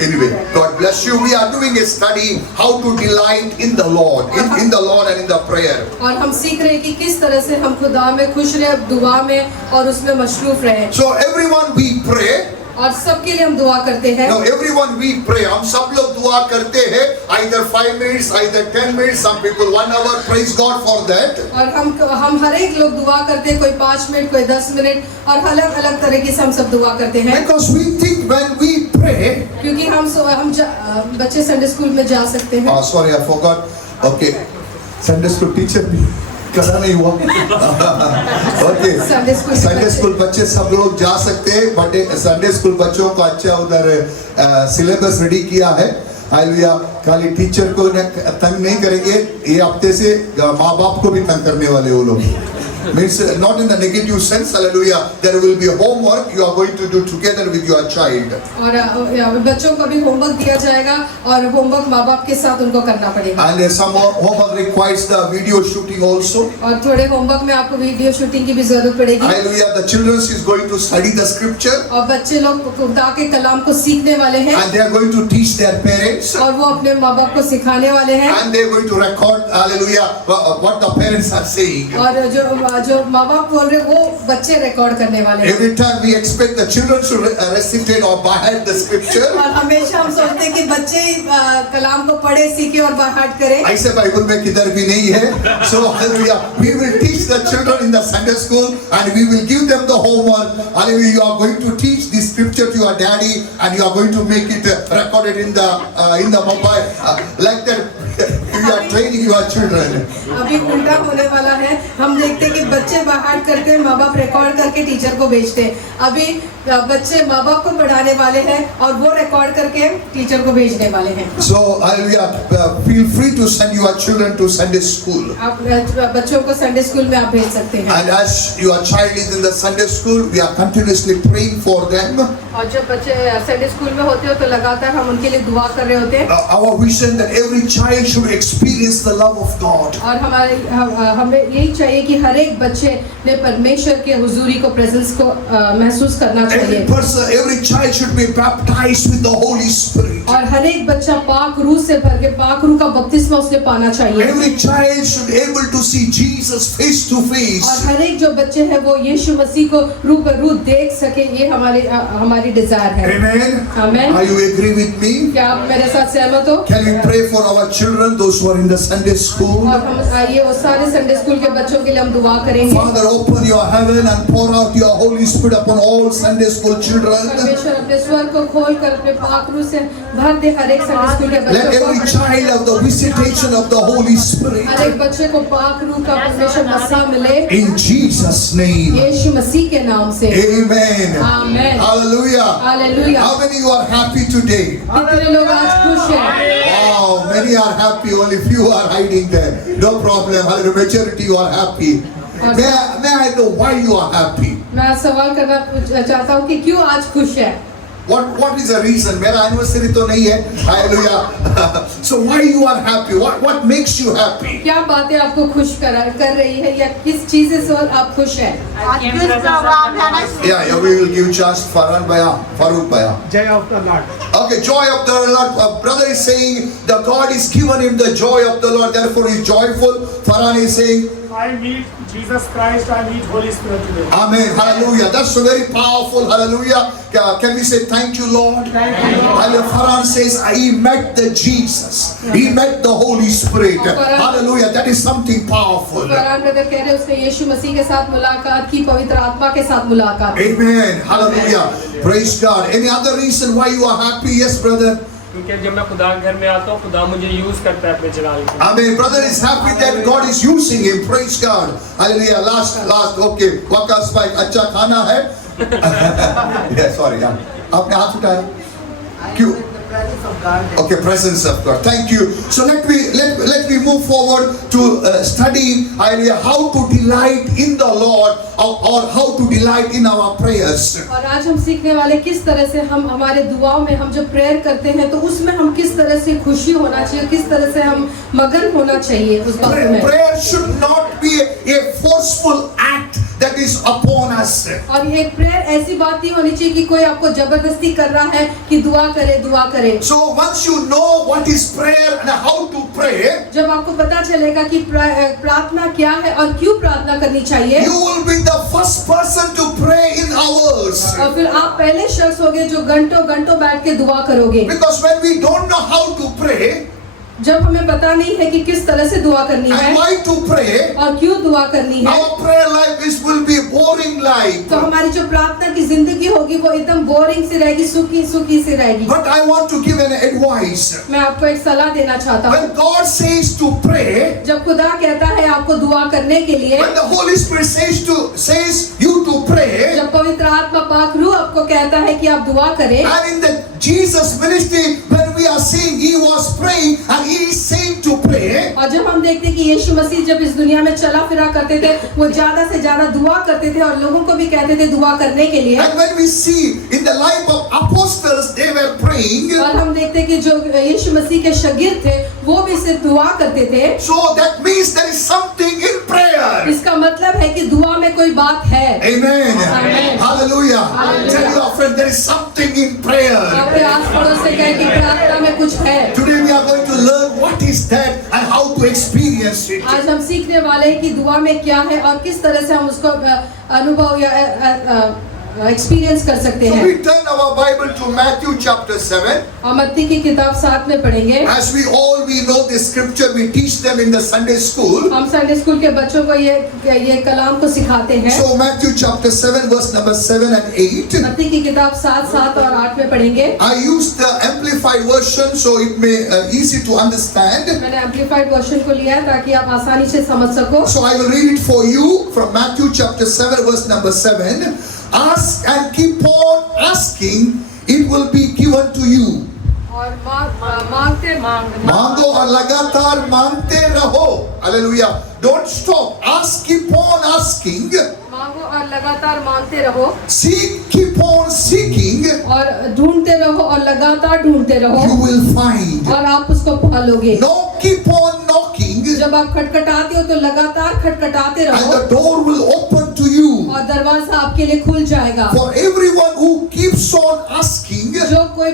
Anyway, God bless you. We are doing a study how to delight in the Lord, in the Lord and in the prayer. और हम सीख रहे हैं कि किस तरह से हम खुदा में खुश रहे, दुआ में और उसमें मशरूफ रहे. So everyone we pray. और सबके लिए हम दुआ करते हैं. No, everyone we pray. हम सब लोग दुआ करते हैं. Either 5 minutes, either 10 minutes. Some people 1 hour. Praise God for that. और हम हर एक लोग दुआ करते हैं. कोई 5 मिनट, कोई 10 मिनट और अलग अलग तरीके से हम सब दुआ करते हैं. Because we think when we pray. क्योंकि हम बच्चे संडे स्कूल में जा सकते हैं. Sorry, I forgot. Okay, Sunday school teacher करा नहीं हुआ. Okay, संडे स्कूल बच्चे सब लोग जा सकते हैं. बट संडे स्कूल बच्चों को अच्छा उधर सिलेबस रेडी किया है. हालेलुया. खाली टीचर को तंग नहीं करेंगे. ये हफ्ते से माँ बाप को भी तंग करने वाले वो लोग. Means not in the negative sense. Hallelujah. There will be a homework you are going to do together with your child. और बच्चों को भी होमवर्क दिया जाएगा और होमवर्क माँ बाप के साथ उनको करना पड़ेगा. And some homework requires the video shooting also. और थोड़े होमवर्क में आपको वीडियो शूटिंग की भी जरूरत पड़ेगी. Hallelujah. The children is going to study the scripture. और बच्चे लोग खुदा के कलाम को सीखने वाले हैं. And they are going to teach their parents. और वो अपने माँ बाप को सिखाने वाले हैं. And they are going to record, hallelujah, what the parents are saying. और जो माँ बाप बोल रहे वो बच्चे रिकॉर्ड करने वाले हैं. Every time we expect the children to recitate or by heart the scripture. और हमेशा हम सोचते हैं कि बच्चे कलाम को पढ़े, सीखे और by heart करें. ऐसे बाइबल में किधर भी नहीं है. So hallelujah, we will teach the children in the Sunday school and we will give them the homework. Hallelujah, you are going to teach the scripture to your daddy and you are going to make it recorded in the mobile like that. You are training your children. अभी उल्टा होने वाला है. हम देखते हैं कि बच्चे बाहर करते हैं, माँ बाप रिकॉर्ड करके टीचर को भेजते हैं. अभी बच्चे माँ बाप को पढ़ाने वाले हैं और वो रिकॉर्ड करके टीचर को भेजने वाले हैं. So hallelujah, feel free to send your children to Sunday school. आप बच्चों को संडे स्कूल में आप भेज सकते हैं. And as your child is in the Sunday school, we are continuously praying for them. और जब बच्चे संडे स्कूल में होते हो तो लगातार हम उनके लिए दुआ कर रहे होते हैं. Our vision that every child should experience the love of God. और हमें यही चाहिए कि हर एक बच्चे ने परमेश्वर के हुजूरी को, प्रेजेंस को महसूस करना चाहिए. Every child should be baptized with the Holy Spirit. और हर एक बच्चा पाक रूह से भर के पाक रूह का बपतिस्मा उसने पाना चाहिए. Every child should be able to see Jesus face to face. और हर एक जो बच्चे हैं वो यीशु मसीह को रूबरू देख सके. ये हमारी डिजायर है. Amen. Amen. Are you agree with me? क्या आप मेरे साथ सहमत हो? Can we pray for our children, those who are in the Sunday school? और हम आइए वो सारे संडे स्कूल के बच्चों के लिए हम दुआ करेंगे. Father, open your heaven and pour out your Holy Spirit upon all Sunday school children. परमेश्वर अपने स्वर को खोलकर अपने पाक रूह से भर दे हर एक संडे स्कूल के Let बच्चों every को. child have the visitation of the Holy Spirit. हर एक बच्चे को पाक रूह का परमेश्वर मसीह मिले. In Jesus' name. यीशु मसीह के नाम से. Amen. Amen. Hallelujah. Hallelujah. How many you are happy today? कितने लोग आज खुश हैं? Wow, many are happy. Only few are hiding there. No problem. Hallelujah. Majority you are happy. May I know why you are happy? मैं सवाल करना चाहता हूँ कि क्यों आज खुश है? What is the reason? मेरा anniversary तो नहीं है. Hallelujah. So why you are happy? What makes you happy? क्या बातें आपको खुश कर रही है या किस चीज से आप खुश हैं? Yeah, we will give chance Farhan Bhaiya, Farooq Bhaiya. Joy of the Lord. Okay, joy of the Lord. Brother is saying the God is given him the joy of the Lord, therefore he is joyful. Farhan is saying, I meet Jesus Christ, I meet Holy Spirit today. Amen. Hallelujah. That's so very powerful. Hallelujah. Can we say thank you, Lord? Thank you, Lord. Hallelujah. Farhan says he met the Jesus. He met the Holy Spirit. Hallelujah. That is something powerful. Farhan brother कह रहे हैं उसने यीशु मसीह के साथ मुलाकात की, पवित्र आत्मा के साथ मुलाकात की. Amen. Hallelujah. Praise God. Any other reason why you are happy? Yes, brother. क्योंकि जब मैं खुदा के घर में आता हूँ, खुदा मुझे यूज करता है अपने जलाल के. Amen. Brother is happy that God is using him. Praise God. Hallelujah. Last. Okay. Waqas bhai, अच्छा खाना है? Yeah, sorry. आपने हाथ उठाया? क्यों? Okay, presence of God. Thank you. So let me move forward to study how to delight in the Lord or how to delight in our prayers. और आज हम सीखने वाले किस तरह से हम हमारे दुआओं में हम जब प्रेयर करते हैं तो उसमें हम किस तरह से खुशी होना चाहिए, किस तरह से हम मगन होना चाहिए उस बात में. Prayer should not be a forceful act that is upon us. और ये प्रेयर ऐसी बात नहीं होनी चाहिए कि कोई आपको जबरदस्ती कर रहा है कि दुआ करे दुआ करे। So once you know what is prayer and how to pray, जब आपको पता चलेगा कि प्रार्थना क्या है और क्यों प्रार्थना करनी चाहिए, you will be the first person to pray in hours. और फिर आप पहले शख्स होगे जो घंटों घंटों बैठ के दुआ करोगे। Because when we don't know how to pray जब हमें पता नहीं है कि किस तरह से दुआ करनी है and why to pray, और क्यों दुआ करनी है, our prayer life will be boring life. तो हमारी जो प्रार्थना की जिंदगी होगी वो एकदम बोरिंग सी रहेगी, सूखी सूखी सी रहेगी। But I want to give an advice. मैं आपको एक सलाह देना चाहता हूँ। When God says to pray, जब खुदा कहता है आपको दुआ करने के लिए, when the Holy Spirit says you to pray, जब पवित्र आत्मा पाक रूह आपको कहता है कि आप दुआ करें, and in the Jesus ministry when we are seeing he was praying and he is saying to pray, और जब हम देखते हैं कि यीशु मसीह जब इस दुनिया में चला फिरा करते थे, वो ज्यादा से ज्यादा दुआ करते थे और लोगों को भी कहते थे दुआ करने के लिए। and when we see in the life of apostles they were praying, और हम देखते हैं कि जो यीशु मसीह के शागिर्द थे वो भी सिर्फ दुआ करते थे। so that means there is something in prayer. इसका मतलब है कि दुआ में कोई बात है। Amen. Amen. Hallelujah. Hallelujah. Tell your friend there is something in prayer. आपके आस पड़ोस से कहे कि प्रार्थना में कुछ है। Today we are going to learn what is that and how to experience it. आज हम सीखने वाले हैं कि दुआ में क्या है और किस तरह से हम उसको अनुभव या एक्सपीरियंस कर सकते So हैं। we turn our Bible to Matthew chapter 7. हम मत्ती की किताब 7 में पढ़ेंगे। As we know this scripture, we teach them in the Sunday school. हम संडे स्कूल के बच्चों को ये कलाम को सिखाते हैं। So Matthew chapter 7 verse number 7 and 8. मत्ती की किताब 7, 7 और 8 में पढ़ेंगे। I used the amplified version so it may easy to understand. मैंने एम्पलीफाइड वर्जन को लिया है ताकि आप आसानी से समझ सको। So I will read it for you from Matthew chapter 7 verse number 7. Ask and keep on asking, it will be given to you. और मांगते मांगो और लगातार मांगते रहो. Hallelujah. Don't stop. Ask, keep on asking. मांगो और लगातार मांगते रहो। Seek, keep on seeking. और ढूंढते रहो और लगातार ढूंढते रहो। You will find. और आप उसको पालोगे। Knock, keep on knocking. जब आप खटखटाते हो तो लगातार खटखटाते And रहो the door will open to you. और दरवाजा आपके लिए खुल जाएगा। For everyone who keeps on asking, जो कोई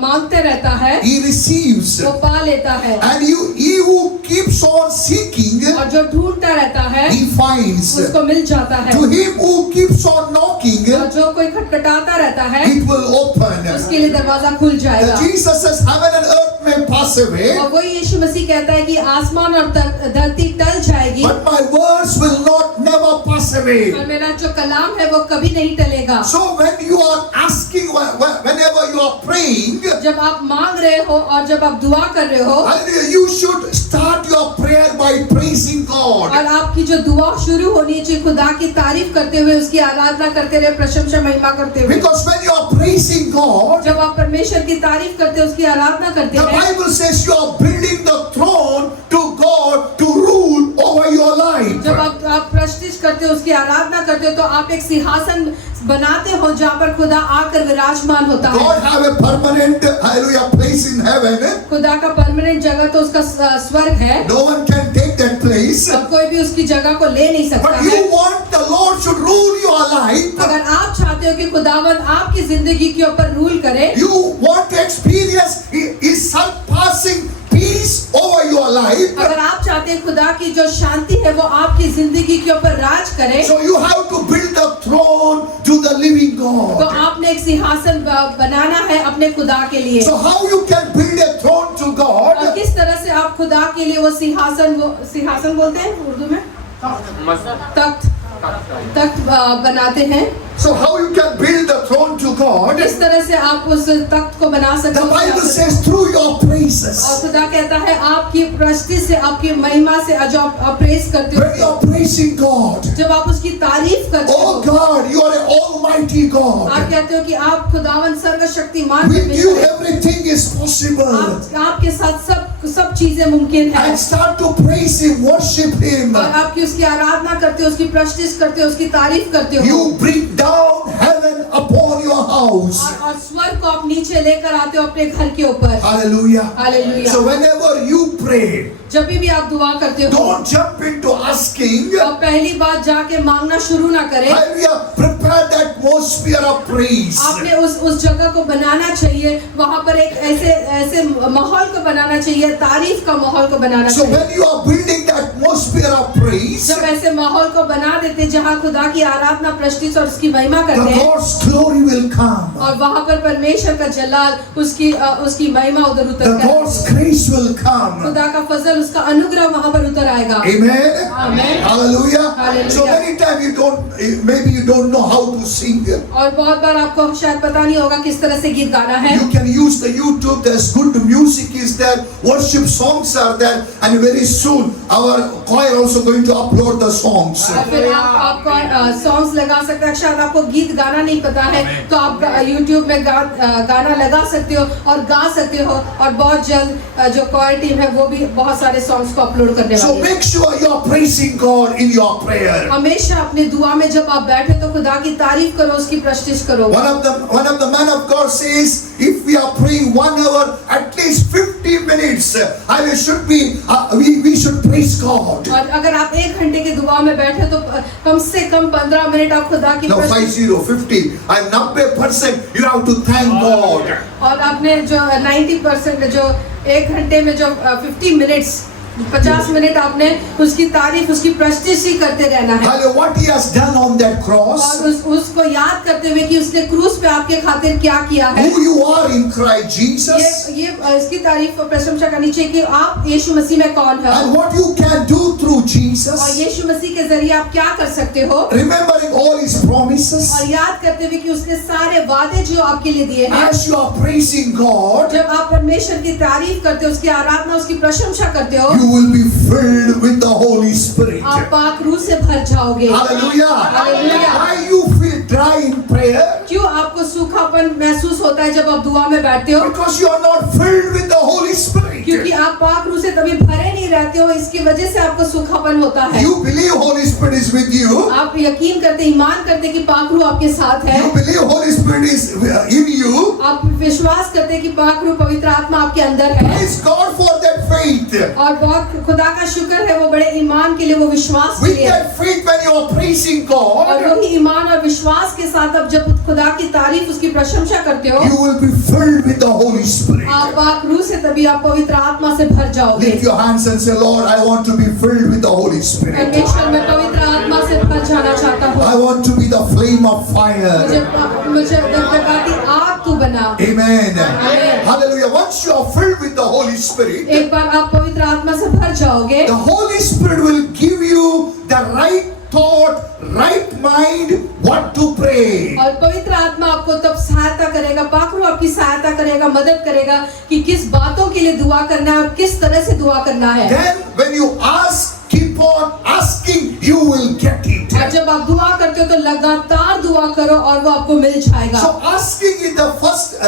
मांगते रहता है he receives. वो पा लेता है And he who keeps on seeking, और जो ढूंढता रहता है he finds. उसको मिल जाता है। To him who keeps on knocking, और जो कोई खटखटाता रहता है it will open. उसके लिए दरवाजा खुल जाएगा। Jesus says heaven and earth may pass away, और वही यीशु मसीह कहता है कि आसमान और धरती टल जाएगी but my words will not never pass away. और मेरा जो कलाम है वो कभी नहीं टलेगा। So when you are asking, whenever you are praying, जब आप मांग रहे हो और जब आप दुआ कर रहे हो, hallelujah, you should start your prayer by praising God. और आपकी जो दुआ शुरू होनी चाहिए खुदा की तारीफ करते हुए, उसकी आराधना करते रहे, प्रशंसा महिमा करते हुए। Because when you are praising God, जब आप परमेश्वर की तारीफ करते हो, उसकी आराधना करते the हैं, Bible says you are building the throne to God to rule over your life. जब आप प्रतिष्ठित करते हो, उसकी आराधना करते हो, तो आप एक सिंहासन बनाते हो जहाँ पर खुदा आकर विराजमान होता है। God have a permanent, hallelujah, place in heaven. खुदा का परमानेंट जगह तो उसका स्वर्ग है। No one can take that place. अब कोई भी उसकी जगह को ले नहीं सकता But है। you want the Lord should rule your life. अगर आप चाहते हो कि खुदावंद आपकी जिंदगी के ऊपर रूल करे, You want to experience His surpassing peace over your life. अगर आप चाहते हैं खुदा की जो शांति है वो आपकी जिंदगी के ऊपर राज करे, So you have to build the throne to the living तो God. आपने एक सिंहासन बनाना है अपने खुदा के लिए। So how you can build a throne to और God? किस तरह से आप खुदा के लिए वो सिंहासन बोलते हैं उर्दू में तख्त बनाते हैं। So how you can build the throne to God? किस तरह से आप उस तख्त को बना सकते The Bible हो? says through your और praises. खुदा कहता है आपकी प्रस्तुति से, आपकी महिमा से, जो आप प्रेस करते When you हो, are praising God, जब आप उसकी तारीफ करते oh हो, God, you are an almighty आप God. कहते हो कि आप खुदावन सर्वशक्तिमान With you परमेश्वर हैं। everything is possible. आपके साथ सब चीजें मुमकिन है। And start to praise Him, worship Him. और आपकी उसकी आराधना करते हो, उसकी प्रस्तुति करते हो, उसकी तारीफ करते हो। You bring down heaven upon your house. और स्वर्ग को आप नीचे लेकर आते हो अपने घर के ऊपर। Hallelujah. Hallelujah. So whenever you pray, जब भी आप दुआ करते हो, don't jump into asking. आप पहली बात जाके मांगना शुरू ना करें। Hallelujah. Prepare the atmosphere of praise. आपने उस जगह को बनाना चाहिए, वहाँ पर एक ऐसे माहौल को बनाना चाहिए, तारीफ का माहौल को बनाना So चाहिए। when you are building the atmosphere of praise, जब ऐसे माहौल को बना देते जहाँ खुदा की आराधना, प्रस्तुति और उसकी महिमा the करते हैं, Lord's glory will come. और वहाँ पर परमेश्वर का जलाल, उसकी महिमा उधर The उतर कर, Lord's grace will come. खुदा का फजल, उसका अनुग्रह वहाँ पर उतर आएगा। Amen. Amen. Hallelujah. Hallelujah. So many times maybe you don't know how to sing. और बहुत बार आपको शायद पता नहीं होगा किस तरह से गीत गाना है। You can use the YouTube. There's good music is there. Worship songs are there. And very soon our choir also going to upload the songs. और फिर आपको सॉन्ग्स लगा सकते हैं। शायद आपको गीत गाना नहीं पता है तो आप YouTube में गाना लगा सकते हो और गा सकते हो, और बहुत जल्द जो choir टीम है वो भी बहुत सारे सॉन्ग्स को अपलोड करने So वाली है। make sure you are praising God in your prayer. हमेशा अपने दुआ में जब आप बैठे तो खुदा की तारीफ करो, उसकी प्रशंसा करो। One of the man of God says, if we are praying 1 hour, at least 50 minutes, we should praise God. और अगर आप 1 घंटे के दुआ में बैठे तो कम से कम 15 मिनट आप खुदा की No, प्रशंसा, 50. I'm 90%. You have to thank God. और आपने जो 90% जो 1 घंटे में जो 50 मिनट्स 50 मिनट आपने उसकी तारीफ, उसकी प्रस्तुति करते रहना है। Hallelujah. What he has done on that cross, और उसको याद करते हुए कि उसने क्रूस पे आपके खातिर क्या किया है। who you are in Christ Jesus, ये इसकी तारीफ और प्रशंसा करनी चाहिए कि आप यीशु मसीह में कौन है, and what you can do through और Jesus, यीशु मसीह के जरिए आप क्या कर सकते हो, remembering all his promises. और याद करते हुए कि उसने सारे वादे जो आपके लिए दिए हैं। As you are praising God, जब आप परमेश्वर की तारीफ करते हो, उसकी आराधना, उसकी प्रशंसा करते हो, you will be filled with the Holy Spirit. आप पाक रूह से भर जाओगे। Hallelujah. Hallelujah. Why you feel dry in prayer? क्यों आपको सूखापन महसूस होता है जब आप दुआ में बैठते हो? Because you are not filled with the Holy Spirit. क्योंकि आप पाक रूह से तभी भरे नहीं रहते हो, इसकी वजह से आपको सूखापन होता है। You believe Holy Spirit is with you. आप यकीन करते, ईमान करते कि पाक रूह आपके साथ है। You believe Holy Spirit is in you. आप विश्वास करते कि पाक रूह पवित्र आत्मा आपके अंदर है, Praise God for that faith. और बहुत खुदा का शुक्र है वो बड़े ईमान के लिए, वो विश्वास के With लिए। that faith, when you are praising और God, वही ईमान और विश्वास के साथ अब जब खुदा की तारीफ, उसकी प्रशंसा करते हो, you will be filled with the Holy Spirit. आप पाक रूह से तभी आप पवित्र आत्मा से भर जाओगे। Lift your hands and say, Lord, I want to be filled with the Holy Spirit. परमेश्वर, मैं पवित्र आत्मा से भर जाना चाहता हूँ। I want to be the flame of fire. मुझे दगदगाती आग तू बना। Amen. Amen. Hallelujah. Once you are filled with the Holy Spirit, एक बार आप पवित्र आत्मा से भर जाओगे, the Holy Spirit will give you the right thought, right mind, what to pray. और पवित्र आत्मा आपको तब सहायता करेगा, पाक रूह आपकी सहायता करेगा, मदद करेगा कि किस बातों के लिए दुआ करना है और किस तरह से दुआ करना है। Then when you ask, keep on asking, you will get it. और जब आप दुआ करते हो तो लगातार दुआ करो और वो आपको मिल जाएगा। So asking is the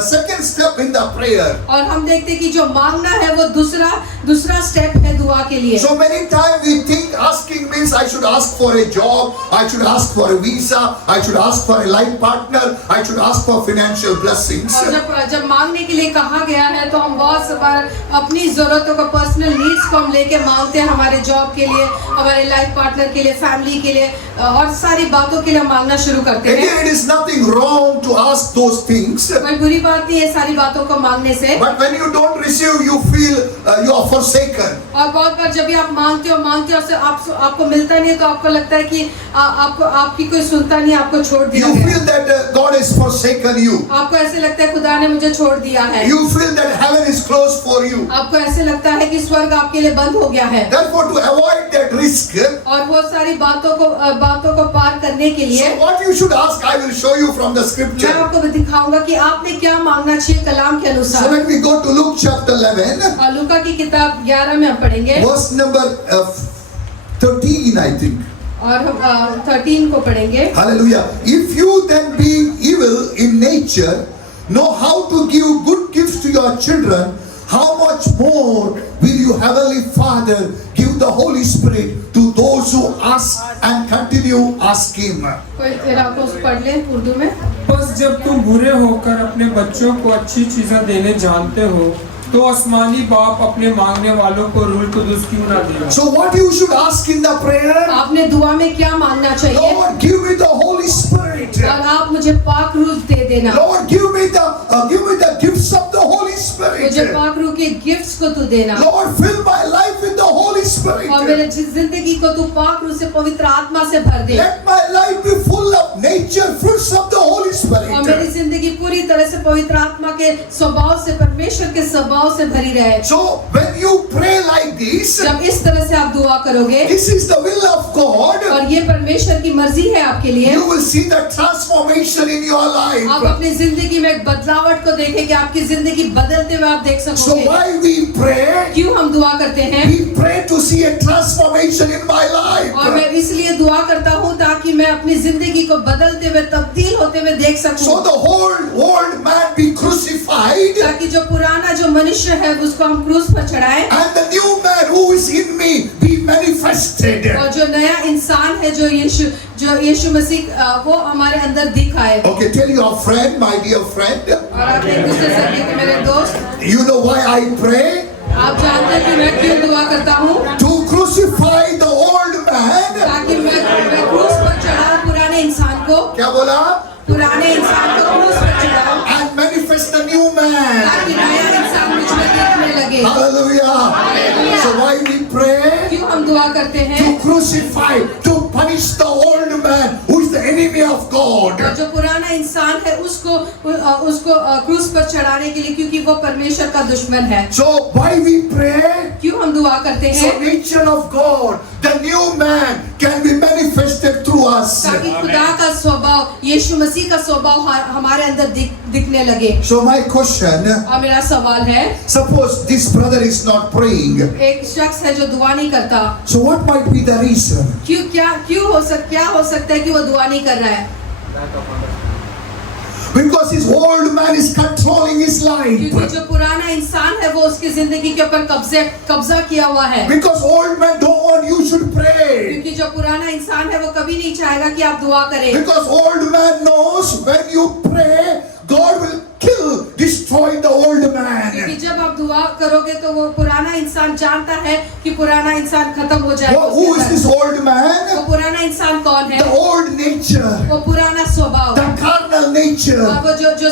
second step in the prayer. और हम देखते हैं कि जो मांगना है वो दूसरा स्टेप है दुआ के लिए। So many times we think asking means I should ask for a job, I should ask for a visa, I should ask for a life partner, I should ask for financial blessings. और जब मांगने के लिए कहा गया है तो हम बहुत बार अपनी जरूरतों को, पर्सनल नीड्स को हम लेके मांगते हैं, हमारे जॉब के लिए, हमारे लाइफ पार्टनर के लिए, फैमिली के लिए, और सारी बातों के लिए मांगना शुरू करते हैं। Again, it is nothing wrong to ask those things. कोई बुरी बात नहीं है सारी बातों को मांगने से। But when you don't receive, you feel you are forsaken. और बहुत बार जब भी आप मांगते हो और आपको मिलता नहीं तो आपको लगता है कि आपकी कोई सुनता नहीं, आपको छोड़ दिया You गया। feel that God has forsaken you. आपको ऐसे लगता है खुदा ने मुझे छोड़ दिया है। You feel that heaven is closed for you. आपको ऐसे लगता है कि स्वर्ग आपके लिए बंद हो गया है। Therefore, to avoid that risk, और वो सारी बातों को पार करने के लिए so what you should ask, I will show you from the मैं scripture. आपको दिखाऊंगा कि आपने क्या मांगना चाहिए कलाम के So अनुसार। when we go to Luke chapter 11, और लूका की किताब 11 में हम पढ़ेंगे, verse number 13, I think. और हम 13 को पढ़ेंगे। Hallelujah. If you then being evil in nature know how to give good gifts to your children, how much more will you, Heavenly Father, give the Holy Spirit to those who ask and continue asking. कोई तेरा को पढ़ ले उर्दू में। बस जब तुम बुरे होकर अपने बच्चों को अच्छी चीजें देने जानते हो तो आसमानी बाप अपने मांगने वालों को रूह कुदूस क्यों ना देगा। So what you should ask in the prayer? आपने दुआ में क्या मांगना चाहिए? Lord, give me the Holy Spirit. और आप मुझे पाक रूह दे देना। Lord, give me the gifts of the Holy Spirit. मुझे पाक रूह के गिफ्ट्स को तू देना। Lord, fill my life with the Holy Spirit. और मेरे जिंदगी को तू पाक रूह से पवित्र आत्मा से भर दे। Let my life be full of nature fruits of the Holy और मेरी Spirit. जिंदगी पूरी तरह से पवित्र आत्मा के स्वभाव से, परमेश्वर के स्वभाव से भरी रहे। So when you pray like this, जब इस तरह से आप दुआ करोगे this is the will of God. और ये परमेश्वर की मर्जी है आपके लिए, You will see the transformation in your आप life. अपनी जिंदगी में एक बदलावट को देखेंगे, आपकी जिंदगी बदलते हुए आप देख So सकोगे। why we pray? क्यों हम दुआ करते हैं? We pray to see a transformation in my और मैं life. इसलिए दुआ करता हूँ ताकि मैं अपनी जिंदगी को बदलते हुए, तब्दील होते हुए देख So सकूं, the whole old man be crucified ताकि जो पुराना जो मनुष्य है उसको हम क्रूस पर चढ़ाएं and the new man who is in me be manifested. और जो नया इंसान है जो यीशु मसीह वो हमारे अंदर दिखाए। Okay, tell your friend, my dear friend, और आप एक दूसरे से कहिए कि मेरे दोस्त, you know why I pray? आप जानते हैं कि मैं क्यों दुआ करता हूँ? To crucify the old man. ताकि मैं क्रूस पर चढ़ाऊं पुराने इंसान को, क्या बोला? पुराने इंसान को क्रूस पर चढ़ाऊं And manifest the new man. ताकि नया इंसान मुझ में दिखने लगे। Hallelujah. So why we pray? क्यों हम दुआ करते हैं? To crucify, to punish the old man who is the enemy of God. और जो पुराना इंसान है उसको क्रूस पर चढ़ाने के लिए, क्योंकि वो परमेश्वर का दुश्मन है। So why we pray? क्यों हम दुआ करते So हैं? nature of God, the new man can be manifested through us. ताकि खुदा का स्वभाव, यीशु मसीह का स्वभाव हमारे अंदर दिखने लगे। So my question, और मेरा सवाल है, suppose this brother is not praying. एक शख्स है जो दुआ नहीं करता, So what might be the reason? क्या हो सकता है कि वो दुआ नहीं कर रहा है? Because his old man is controlling his क्योंकि life. जो पुराना इंसान है वो उसकी जिंदगी के ऊपर कब्जा किया हुआ है। Because old man don't want you should pray. क्योंकि जो पुराना इंसान है वो कभी नहीं चाहेगा कि आप दुआ करें। Because old man knows when you pray, God will destroy the old क्योंकि man. जब आप दुआ करोगे तो वो पुराना इंसान जानता है कि पुराना इंसान खत्म हो जाएगा। Who is this old वो man? पुराना इंसान कौन है? The old nature, वो पुराना स्वभाव, the carnal nature, और वो जो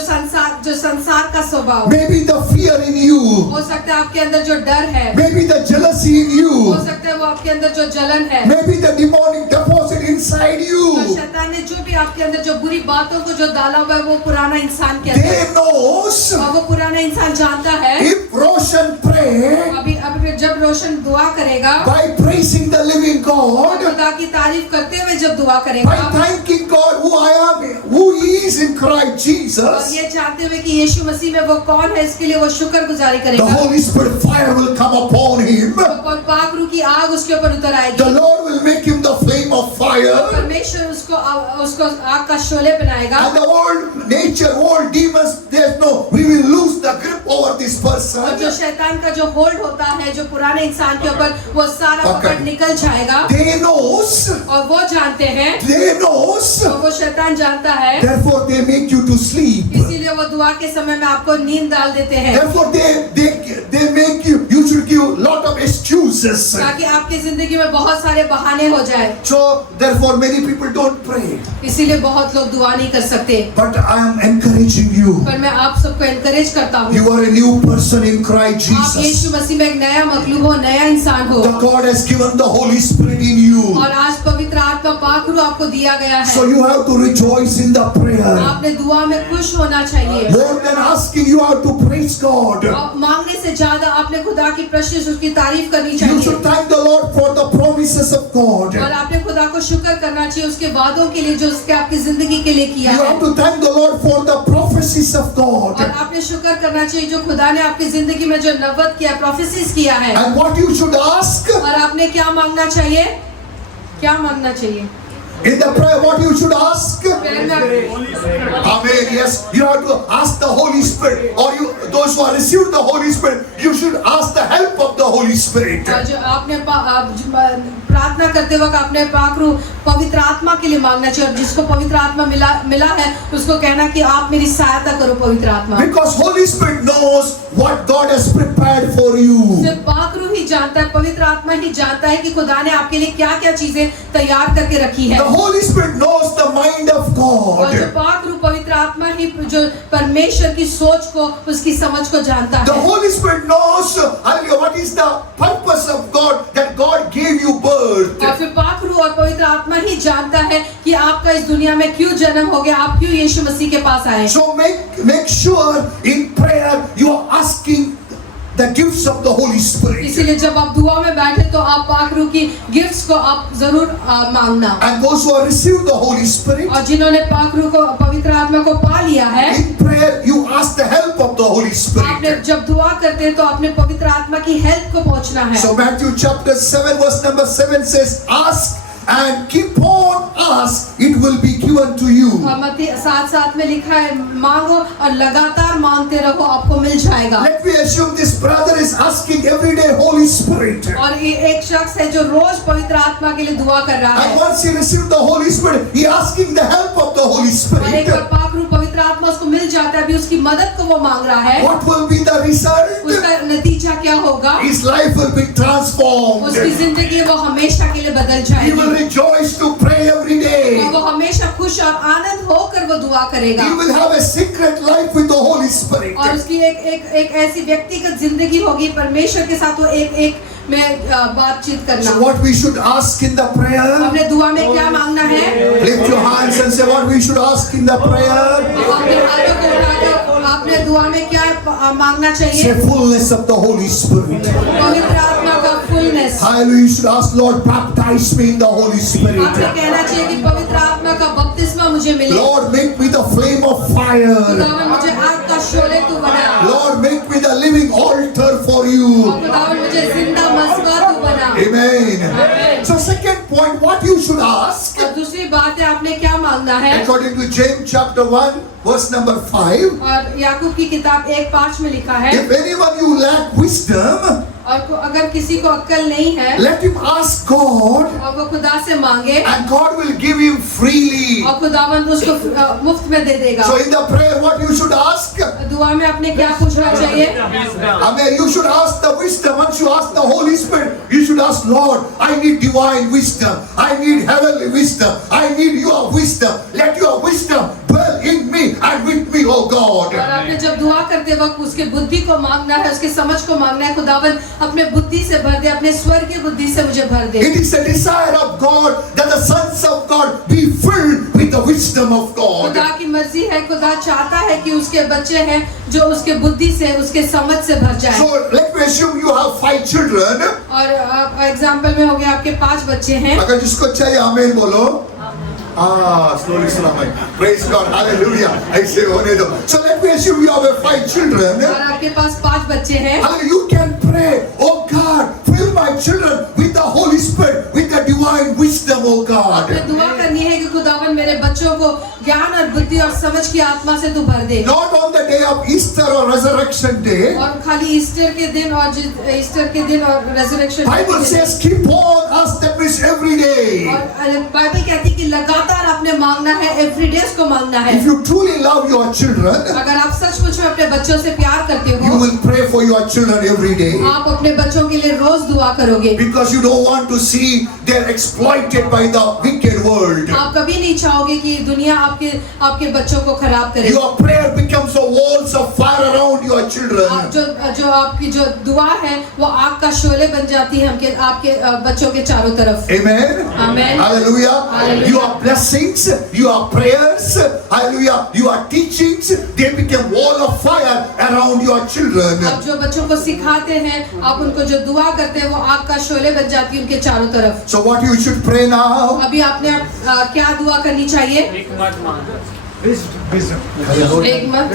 संसार का स्वभाव। maybe the fear in you, हो सकता है आपके अंदर जो डर है, maybe the jealousy in हो you, सकता है वो आपके अंदर जो जलन है, maybe the demonic deposit inside और you. शैतान ने जो भी आपके अंदर जो बुरी बातों को जो डाला हुआ है वो पुराना इंसान के अंदर, They knows और वो पुराना इंसान जानता है। if Roshan pray अभी जब रोशन दुआ करेगा, by praising the living God, खुदा की तारीफ करते हुए जब दुआ by करेगा, thanking God who I am, who He is in Christ और Jesus, ये जानते हुए कि यीशु मसीह में वो कौन है, इसके लिए वो शुक्रगुजारी the करेगा। Holy Spirit fire will come upon him. और पाक रूह की आग उसके ऊपर उतर आएगी। The Lord will make him the flame of fire. परमेश्वर उसको आग का शोले बनाएगा। And the old nature, old demons, there's no, we will lose the grip over this और person. जो शैतान का जो होल्ड होता है जो पुराने इंसान के ऊपर, वो सारा पकड़ निकल जाएगा। They knows, और वो जानते हैं, they knows, और वो शैतान जानता है, therefore they make you to sleep. इसीलिए वो दुआ के समय में आपको नींद डाल देते हैं, Therefore they make you should give lot of excuses. ताकि आपकी जिंदगी में बहुत सारे बहाने हो जाए। So therefore many people don't pray. इसीलिए बहुत लोग दुआ नहीं कर सकते। But I am encouraging you. पर मैं आप सबको एनकरेज करता हूँ, You are a new person in Christ आप Jesus. यीशु मसीह में एक नया मखलूक हो, नया इंसान हो, The God has given the Holy Spirit in you. और आज पवित्र आत्मा पाक रूह आपको दिया गया So है। you have to rejoice in the prayer. आपने दुआ में खुश होना चाहिए, More than asking, you have to praise God. और मांगने से ज्यादा आपने खुदा की प्रशंसा, उसकी तारीफ करनी You चाहिए, should thank the Lord for the promises of God. और आपने खुदा को शुक्र करना चाहिए उसके वादों के लिए जो उसके आपकी जिंदगी के लिए किया You है, have to thank the Lord for the prophecies of और God. आपने शुक्र करना चाहिए जो खुदा ने आपकी जिंदगी में जो नबूवत किया, प्रोफेसीज किया है। And what you should ask और आपने क्या मांगना चाहिए? क्या मांगना चाहिए? in the prayer, what you should ask? Prayer में Holy Spirit. Amen. Yes, you have to ask the Holy Spirit, or those who have received the Holy Spirit, you should ask the help of the Holy Spirit. और जो आपने प्रार्थना करते वक्त अपने पाक रूह पवित्र आत्मा के लिए मांगना चाहिए, और जिसको पवित्र आत्मा मिला है उसको कहना कि आप मेरी सहायता करो पवित्र आत्मा। Because Holy Spirit knows what God has prepared for you. सिर्फ पाक रूह ही जानता है, पवित्र आत्मा ही जानता है कि खुदा ने आपके लिए क्या क्या चीजें तैयार करके रखी है। The Holy Spirit knows the mind of और जो God. पाक रूह पवित्र आत्मा ही जो परमेश्वर की सोच को, उसकी समझ को जानता The है। Holy Spirit knows, hallelujah, what is the purpose of God, that God gave you birth. और फिर पाक रूह और पवित्र आत्मा ही जानता है कि आपका इस दुनिया में क्यों जन्म हो गया, आप क्यों यीशु मसीह के पास आए। So make sure in prayer you are asking the gifts of the Holy Spirit. इसीलिए जब आप दुआ में बैठे तो आप पाक रूह की गिफ्ट्स को आप जरूर मांगना। And those who have received the Holy Spirit, और जिन्होंने पाक रूह को, पवित्र आत्मा को पा लिया है, in prayer you ask the help of the Holy आपने Spirit. जब दुआ करते हैं तो आपने पवित्र आत्मा की हेल्प को पहुंचना है। So Matthew chapter 7 verse number 7 says, ask and keep on ask, it will be given to you. और मत्ती 7:7 में लिखा है, मांगो और लगातार मांगते रहो, आपको मिल जाएगा। Let me assume this brother is asking every day Holy Spirit. और ये एक शख्स है जो रोज पवित्र आत्मा के लिए दुआ कर रहा And है, once he received the Holy Spirit, he asking the help of the Holy और एक बार Spirit. पाक रूह पवित्र आत्मा उसको मिल जाता है, अभी उसकी मदद को वो मांग रहा है। What will be the result? उसका नतीजा क्या होगा? His life will be transformed. उसकी जिंदगी वो हमेशा के लिए बदल He जाएगी, will rejoice to pray every day. और वो हमेशा खुश और आनंद होकर वो दुआ करेगा। He will have a secret life with the Holy Spirit. और उसकी एक ऐसी व्यक्तिगत जिंदगी होगी परमेश्वर के साथ, वो एक में बातचीत So करना। what we should ask in the prayer? हमने दुआ में क्या मांगना है? Lift your hands and say what we should ask in the prayer. अपने हाथों को उठाकर आपने दुआ में क्या मांगना चाहिए? Say fullness of the Holy Spirit. पवित्र आत्मा का fullness. Hallelujah. You should ask, Lord, baptize me in the Holy आपने Spirit. कहना चाहिए कि पवित्र आत्मा का बपतिस्मा मुझे मिले। Lord, make me the flame of fire. खुदावन मुझे आग का शोले तू बना। Lord, make me the living altar for you. और खुदावन मुझे जिंदा मस्बा तू बना। Amen. So second point, what you should ask, और दूसरी बात है आपने क्या मांगना है? according to James chapter 1 verse number 5, और याकूब की किताब 1:5 में लिखा है, if anyone you lack wisdom, और अगर किसी को अक्ल नहीं है let him ask God, और वो खुदा से मांगे, and God will give him freely. और खुदावन उसको मुफ्त में दे देगा। So in the prayer, what you should ask? दुआ में आपने क्या पूछना चाहिए? I mean, you should ask the wisdom. Once you ask the Holy Spirit, you should ask, Lord, I need divine wisdom. I need heavenly wisdom. I need your wisdom. Let your wisdom dwell in me and with me, oh God. और आपने जब दुआ करते वक्त उसके बुद्धि को मांगना है, उसके समझ को मांगना है, खुदावन अपने बुद्धि से भर दे, अपने स्वर्गीय बुद्धि से मुझे भर दे। It is a desire of God that the sons of God be filled with the wisdom of God. खुदा की मर्जी है, खुदा चाहता है कि उसके बच्चे हैं जो उसके बुद्धि से, उसके समझ से भर जाए। So let me assume you have 5 children. और एग्जाम्पल में हो गया आपके 5 बच्चे हैं। अगर जिसको चाहिए आमीन बोलो। Slowly, slowly. Praise God, hallelujah. ऐसे होने दो. So let me assume you have 5 children. और आपके पास 5 बच्चे हैं। Hallelujah. You can pray, oh God, fill my children with the Holy Spirit, with the divine wisdom, oh God. आपने दुआ करनी है कि खुदावन मेरे बच्चों को ज्ञान और बुद्धि और समझ की आत्मा से तू भर दे। Not on the day of Easter or resurrection day. और खाली ईस्टर के दिन और ईस्टर के दिन और resurrection Bible says keep on ask that means every day. और बाइबल कहती है कि लगातार आपने मांगना है, एवरीडे उसको मांगना है। If you truly love your children, अगर आप सचमुच में अपने बच्चों से प्यार करते you हो, will pray for your children every day. आप अपने बच्चों के लिए रोज दुआ करोगे, Because you don't want to see they're exploited by the wicked world. आप कभी नहीं चाहोगे कि दुनिया आपके बच्चों को खराब करे। Your prayer becomes a walls of fire around your children. जो आपकी जो दुआ है वो आग का शोले बन जाती है आपके बच्चों के चारों तरफ। Amen. Amen. Hallelujah. Hallelujah. Your blessings, your prayers, hallelujah, your teachings, they become wall of fire around your children. आप जो बच्चों को सिखाते हैं, आप उनको जो दुआ करते हैं, वो आग का शोले बन जाती है उनके चारों तरफ। So what you should pray now? अभी आपने क्या दुआ करनी चाहिए? Wisdom. एक मत।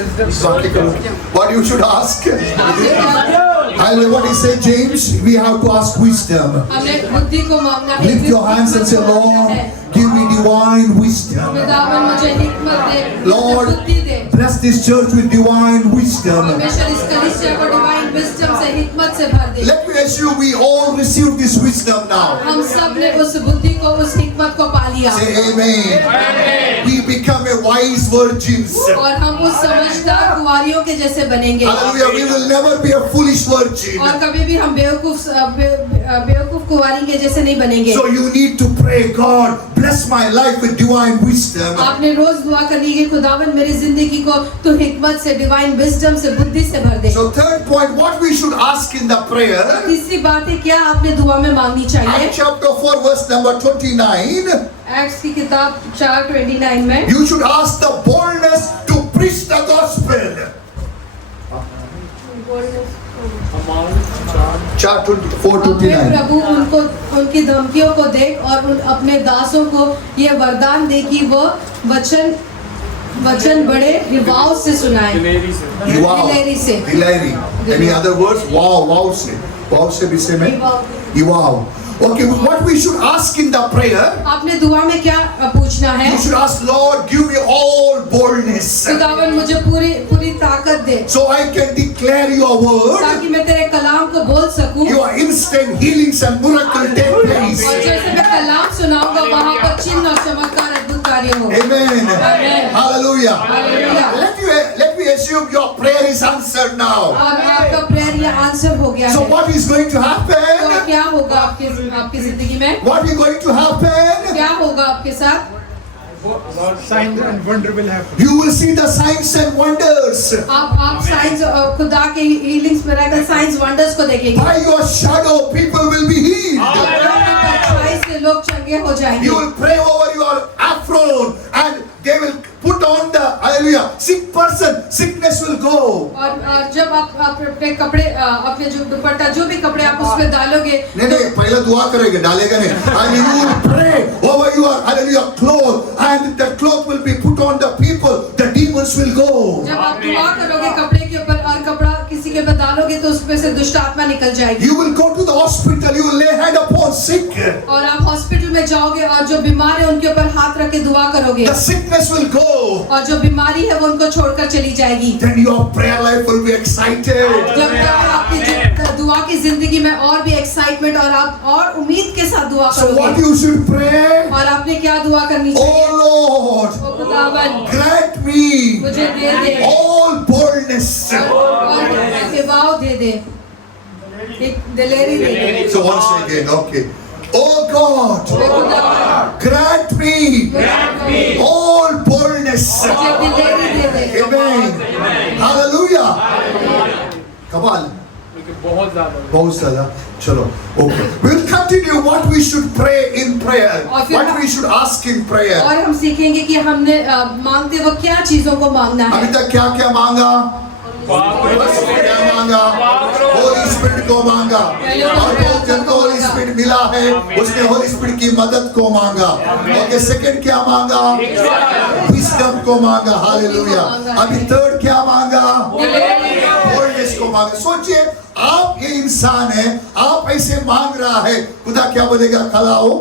What you should ask? आपने क्या- Hallelujah. What he said, James? We have to ask wisdom. हमने बुद्धि को मांगना है। Lift your hands and say, Lord, give me divine wisdom. खुदावन मुझे हिकमत दे, मुझे Lord, बुद्धि दे। bless this church with divine wisdom. परमेश्वर इस कलीसिया को डिवाइन विजडम से, हिकमत से भर दे। Let me assure we all receive this wisdom now. हम सब ने उस बुद्धि को, उस हिकमत को पा लिया। Say amen. We become a wise virgins. और हम उस समझदार कुंवारियों के जैसे बनेंगे। Hallelujah. We will never be a foolish virgin. और कभी भी हम बेवकूफ कुंवारी के जैसे नहीं बनेंगे। So you need to pray, God, bless my life with divine wisdom. आपने रोज दुआ करनी है, खुदावन मेरी जिंदगी को तू हिकमत से, डिवाइन विजडम से, बुद्धि से भर दे। So third point, what we should ask in the prayer, तीसरी बात है क्या आपने दुआ में मांगनी चाहिए। Acts chapter 4 verse number 29, acts की किताब 4:29 में you should ask the boldness to preach the gospel. 4:29. प्रभु उनको, उनकी धमकियों को देख और अपने दासों को ये वरदान दे कि वो वचन बड़े हिवाव से सुनाए। दिलेरी से। Wow. Dileri. Any other words? Wow, wow se. Wow se भी से में? Wow. Okay, what we should ask in the prayer? आपने दुआ में क्या पूछना है? You should ask, Lord, give me all boldness, खुदावन मुझे पूरी ताकत दे so I can declare your word. ताकि मैं तेरे कलाम को बोल सकूं। Your instant healings and miracles take place. और जैसे मैं कलाम सुनाऊंगा वहाँ पर चिन्ह और चमत्कार अद्भुत कार्य हो। Amen. Amen. Hallelujah. Hallelujah. Let me assume your prayer is answered now. और आपका प्रेयर ये आंसर हो गया So है। what is going to तो happen? क्या होगा आपकी जिंदगी में? What is going to happen? क्या होगा आपके साथ? Signs and wonder will happen. You will see the signs and wonders. आप साइंस, खुदा के हीलिंग्स, मिरेकल, साइंस, वंडर्स को देखेंगे। By your shadow, people will be healed. आपकी परछाई से लोग चंगे हो जाएंगे। You will pray over your apron and they will put on the, hallelujah, sick person, sickness will go. और जब आप अपने कपड़े, अपने जो दुपट्टा, जो भी कपड़े आप उसमें डालोगे, नहीं, पहले दुआ करेंगे, डालेगा नहीं. And you will pray over your, hallelujah, cloth, and the cloth will be put on the people, the demons will go. जब आप दुआ करोगे कपड़े के ऊपर और कपड़ा किसी के ऊपर डालोगे तो उसमें से दुष्ट आत्मा निकल जाएगी। You will go to the hospital, you will lay hand upon sick. और आप हॉस्पिटल में जाओगे और जो बीमार है उनके ऊपर हाथ रख के दुआ करोगे The sickness will go. और जो बीमारी है वो उनको छोड़कर चली जाएगी। Then your prayer life will be excited. जब तक आपकी दुआ की जिंदगी में और भी एक्साइटमेंट और आप और उम्मीद के साथ दुआ So what करोगे। you should pray? और आपने क्या दुआ करनी चाहिए? Oh Lord, ओ खुदावन grant me मुझे दे दे all boldness. और हिवाव दे दे, एक दिलेरी दे दे। So once again, okay. Oh God, ओ खुदावन grant me all boldness. मुझे दिलेरी दे दे। Amen. Hallelujah. कमाल, बहुत ज्यादा। बहुत ज़्यादा. चलो, okay. We'll continue what we should pray in prayer. और फिर What we should ask in prayer. और हम सीखेंगे कि हमने मांगते वक्त क्या चीजों को मांगना है। अभी तक क्या क्या मांगा? क्या मांगा? होली स्पिरिट को मांगा और बहुत जन को होली स्पिरिट मिला है, उसने होली स्पिरिट की मदद को मांगा। ओके, सेकंड क्या मांगा? विजडम को मांगा। हालेलुया। अभी थर्ड क्या मांगा? बोल्डनेस को मांगा। सोचिए, आप ये इंसान है, आप ऐसे मांग रहा है, खुदा क्या बोलेगा? खड़ा हो।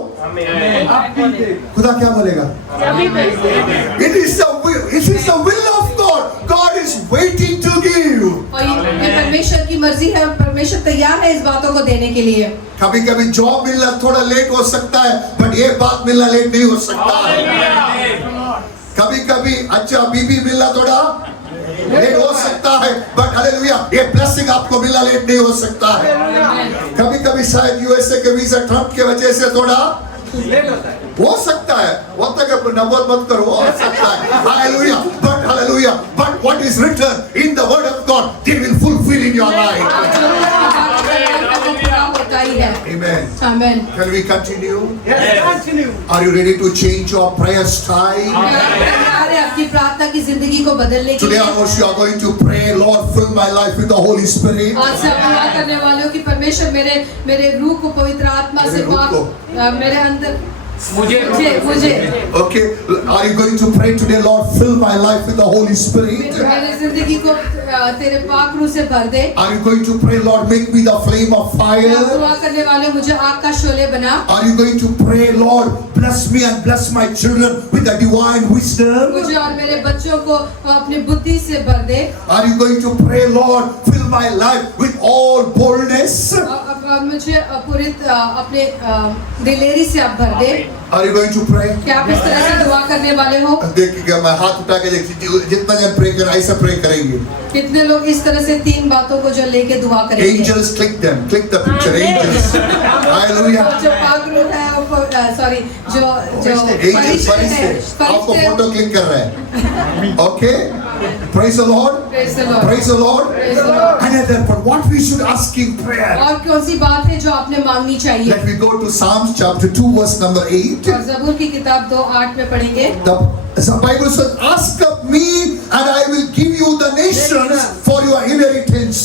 खुदा क्या बोलेगा? It is the will of God. God is waiting to give. और ये परमेश्वर की मर्जी है, परमेश्वर तैयार है इस बातों को देने के लिए। कभी कभी जॉब मिलना थोड़ा लेट हो सकता है, बट ये बात मिलना लेट नहीं हो सकता है। कभी कभी अच्छा बीबी मिलना थोड़ा लेट हो सकता है, बट हालेलुया, ये ब्लेसिंग आपको मिलना लेट नहीं हो सकता है। कभी कभी शायद यूएसए के वीजा ट्रम्प के वजह से थोड़ा हो सकता है, वो तक नंबर मत करो, हो सकता है। Hallelujah, but what is written in the word of God, they will fulfil in your life. होता ही है। Amen. Amen. Can we continue? Yes, continue. Are you ready to change your prayer style? तैयार है आपकी प्रार्थना की जिंदगी को बदलने के Today लिए। almost you are going to pray, Lord, fill my life with the Holy Spirit. आज से आप दुआ करने वाले हो कि परमेश्वर मेरे रूह को पवित्र आत्मा से मेरे रूह को। मेरे अंदर मुझे Okay, are you going to pray today, Lord, fill my life with the Holy Spirit? मेरी जिंदगी को तेरे पाक रूह से भर दे। Are you going to pray, Lord, make me the flame of आप fire? दुआ करने वाले मुझे आग का शोले बना। Are you going to pray, Lord, bless me and bless my children with the divine wisdom? मुझे और मेरे बच्चों को अपनी बुद्धि से भर दे। Are you going to pray, Lord, fill fill my life with all boldness. अब मुझे पूरी अपने दिलेरी से आप भर दे। Are you going to pray? क्या आप इस तरह से दुआ करने वाले हो? देखिएगा, मैं हाथ उठा के देखिए, जितना जन प्रे कर ऐसा प्रे करेंगे। कितने लोग इस तरह से 3 बातों को जो लेके दुआ करेंगे? Angels, click them, click the picture. Angels, hallelujah. जो पागल है वो सॉरी जो Angels, फरिश्ते आपको फोटो क्लिक कर रहे हैं। Okay, praise the Lord. Praise the Lord. Praise the Lord. Praise the Lord. Another, but what we should ask in prayer. और कौन सी बात है जो आपने मांगनी चाहिए? Let me go to Psalms chapter 2 verse number 8. और ज़बूर की किताब 2:8 में पढ़ेंगे। The Bible says, "Ask of me, and I will give you the nations for your inheritance,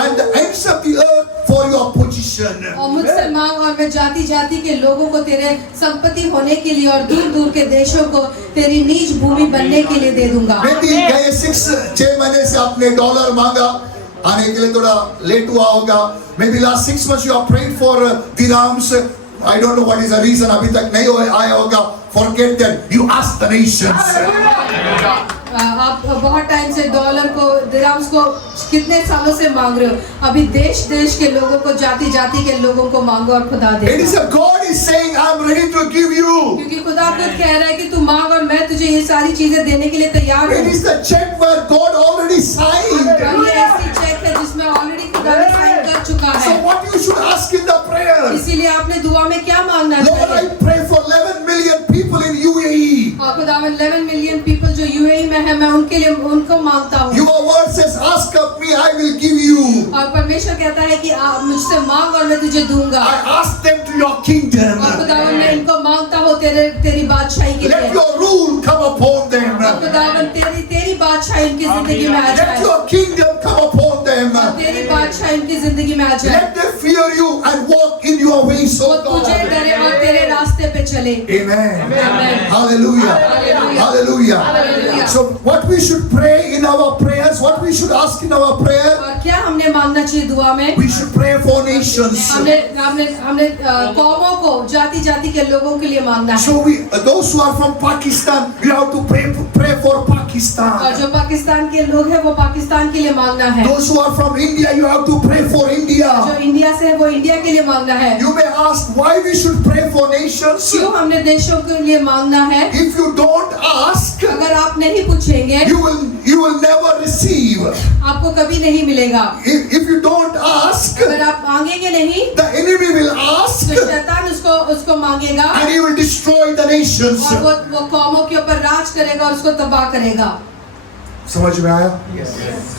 and the ends of the earth for your possession." और मुझसे मांग और मैं जाति जाति के लोगों को तेरे संपत्ति होने के लिए और दूर दूर के देशों को तेरी निज भूमि बनने के लिए दे दूंगा। Maybe गए 6 महीने से आपने डॉलर मांगा, आने के लिए थोड़ा लेट हुआ होगा। Maybe last 6 months you have prayed for dirhams. I don't know what is the reason, अभी तक नहीं आया होगा। Forget that. You ask the nations. आप बहुत टाइम से डॉलर को दिरहम्स को कितने सालों से मांग रहे हो? अभी देश देश के लोगों को जाति जाति के लोगों को मांगो और खुदा दे। It is a God is saying, "I'm ready to give you." क्योंकि खुदा खुद कह रहा है कि तू मांग और मैं तुझे ये सारी चीजें देने के लिए तैयार It हूँ। is the check where God already signed. और ये ऐसी चेक है जिसमें ऑलरेडी खुदा ने साइन कर चुका So है। what you should ask in the prayer? इसीलिए आपने दुआ में क्या मांगना Lord, I चाहिए? pray for 11 million people in UAE. और खुदावन 11 मिलियन पीपल जो यूएई में है, मैं उनके लिए उनको मांगता हूँ। Your word says, "Ask of me, I will give you." और परमेश्वर कहता है कि मुझसे मांग और मैं तुझे दूंगा। I ask them to your kingdom. और खुदावन मैं इनको मांगता हूँ तेरी बादशाही के Let लिए। your rule come upon them. और खुदावन तेरी बादशाही उनकी जिंदगी में आ Let जाए। your kingdom come upon them. और तेरी बादशाही उनकी जिंदगी में आ जाए। Let them fear you and walk in your ways, वो oh तुझे God. डरे और तेरे रास्ते पे चले। Amen. Amen. Hallelujah. Hallelujah. Hallelujah. Hallelujah. So what we should pray in our prayers, what we should ask in our prayer, और क्या हमने मांगना चाहिए दुआ में? we should pray for nations. हमने कौमों को जाति जाति के लोगों के लिए मांगना है। So those who are from Pakistan, you have to pray for और Pakistan. जो पाकिस्तान के लोग हैं वो पाकिस्तान के लिए मांगना है। Those who are from India, you have to pray for India. जो इंडिया से है वो इंडिया के लिए मांगना है। You may ask why we should pray for nations. क्यों हमने देशों के लिए मांगना है? If you don't ask, अगर आप नहीं पूछेंगे you will never receive. आपको कभी नहीं मिलेगा। If you don't ask, अगर आप मांगेंगे नहीं the enemy will ask तो शैतान उसको मांगेगा and he will destroy the nations. और वो कौमों के ऊपर राज करेगा और उसको तबाह करेगा। समझ में आया?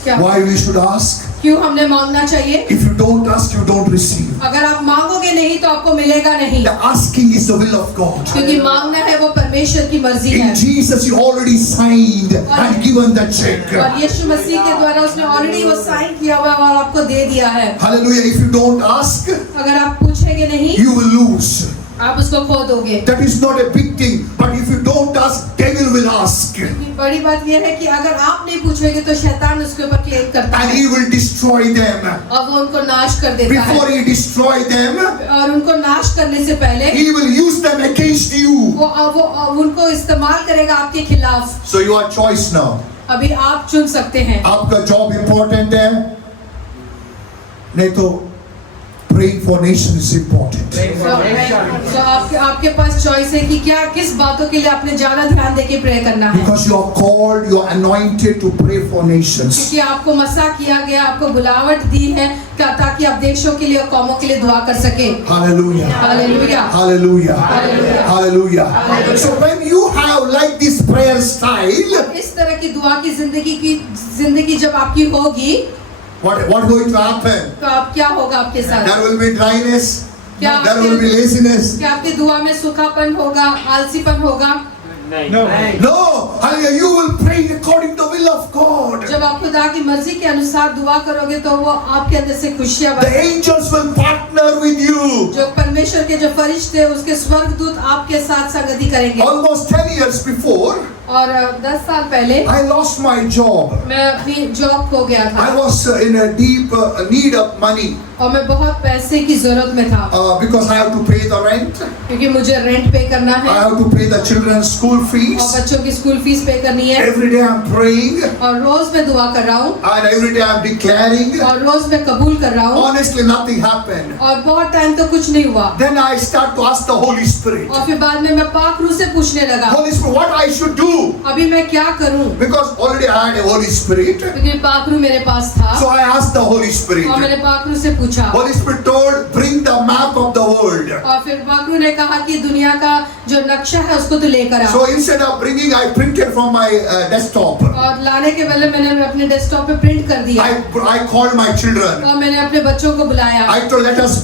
क्या Why we should ask? क्यों हमने मांगना चाहिए? If you don't ask, you don't receive. अगर आप मांगोगे नहीं तो आपको मिलेगा नहीं, The asking is the will of God. क्योंकि मांगना है वो परमेश्वर की मर्जी है। In Jesus, He already signed and given the check. और यीशु मसीह के द्वारा उसने ऑलरेडी वो साइन किया हुआ है और आपको दे दिया है। Hallelujah. If you don't ask, अगर आप पूछेंगे नहीं you will lose. आप उसको खो दोगे। That is not a big thing. But if you don't ask, devil will ask. बड़ी बात यह है कि अगर आप नहीं पूछोगे तो शैतान उसके ऊपर क्लेम करता And है he will destroy them. और वो उनको नाश कर देता है। Before he destroy them, और उनको नाश करने से पहले he will use them against you. वो उनको इस्तेमाल करेगा आपके खिलाफ। So your choice now. अभी आप चुन सकते हैं। आपका जॉब इम्पोर्टेंट है, नहीं तो praying for nation is important. तो आपके पास चॉइस है कि क्या किस बातों के लिए आपने ज्यादा ध्यान देके प्रे करना है। Because you are called, you are anointed to pray for nations. क्योंकि आपको मसा किया गया, आपको बुलावट दी है ताकि आप देशों के लिए और कौमों के लिए दुआ कर सके। Hallelujah. Hallelujah. Hallelujah. Hallelujah. Hallelujah. So when you have like this prayer style, इस तरह की दुआ की जिंदगी जब आपकी होगी what going to happen? तो आप क्या होगा आपके साथ? There will be dryness. क्या There will be laziness. क्या आपकी दुआ में सूखापन होगा, आलसीपन होगा? नहीं। No. No. Hallelujah. You will pray according to the will of God. जब आप खुदा की मर्जी के अनुसार दुआ करोगे तो वो आपके अंदर से खुशियां The angels will partner with you. जो परमेश्वर के जो फरिश्ते उसके स्वर्गदूत आपके साथ संगति करेंगे। Almost 10 years before, और 10 साल पहले I lost my job. मैं अपनी जॉब खो गया था। I was in a deep need of money. और मैं बहुत पैसे की जरूरत में था because I have to pay the rent, क्योंकि मुझे रेंट पे करना I है have to pay the children's school और fees. बच्चों की स्कूल फीस पे करनी है Every day I'm praying और रोज मैं दुआ कर रहा हूँ and every day I'm declaring. और रोज मैं कबूल कर रहा हूँ Honestly, nothing happened. और बहुत टाइम तो कुछ नहीं हुआ Then I start to ask the Holy Spirit, और फिर बाद में मैं पाक रूह से पूछने लगा Holy Spirit, what I should do? अभी मैं क्या करूँ Because already I had a Holy Spirit. क्योंकि पाक रूह मेरे पास था So I asked the Holy Spirit. और मैंने पाक रूह से पूछा Holy Spirit told, bring the map of the world. और फिर पाक रूह ने कहा कि दुनिया का जो नक्शा है उसको तो लेकर आ So instead of bringing, I printed from my desktop. और लाने के पहले मैंने अपने डेस्कटॉप पे प्रिंट कर दिया I called my children. और मैंने अपने बच्चों को बुलाया I told, let us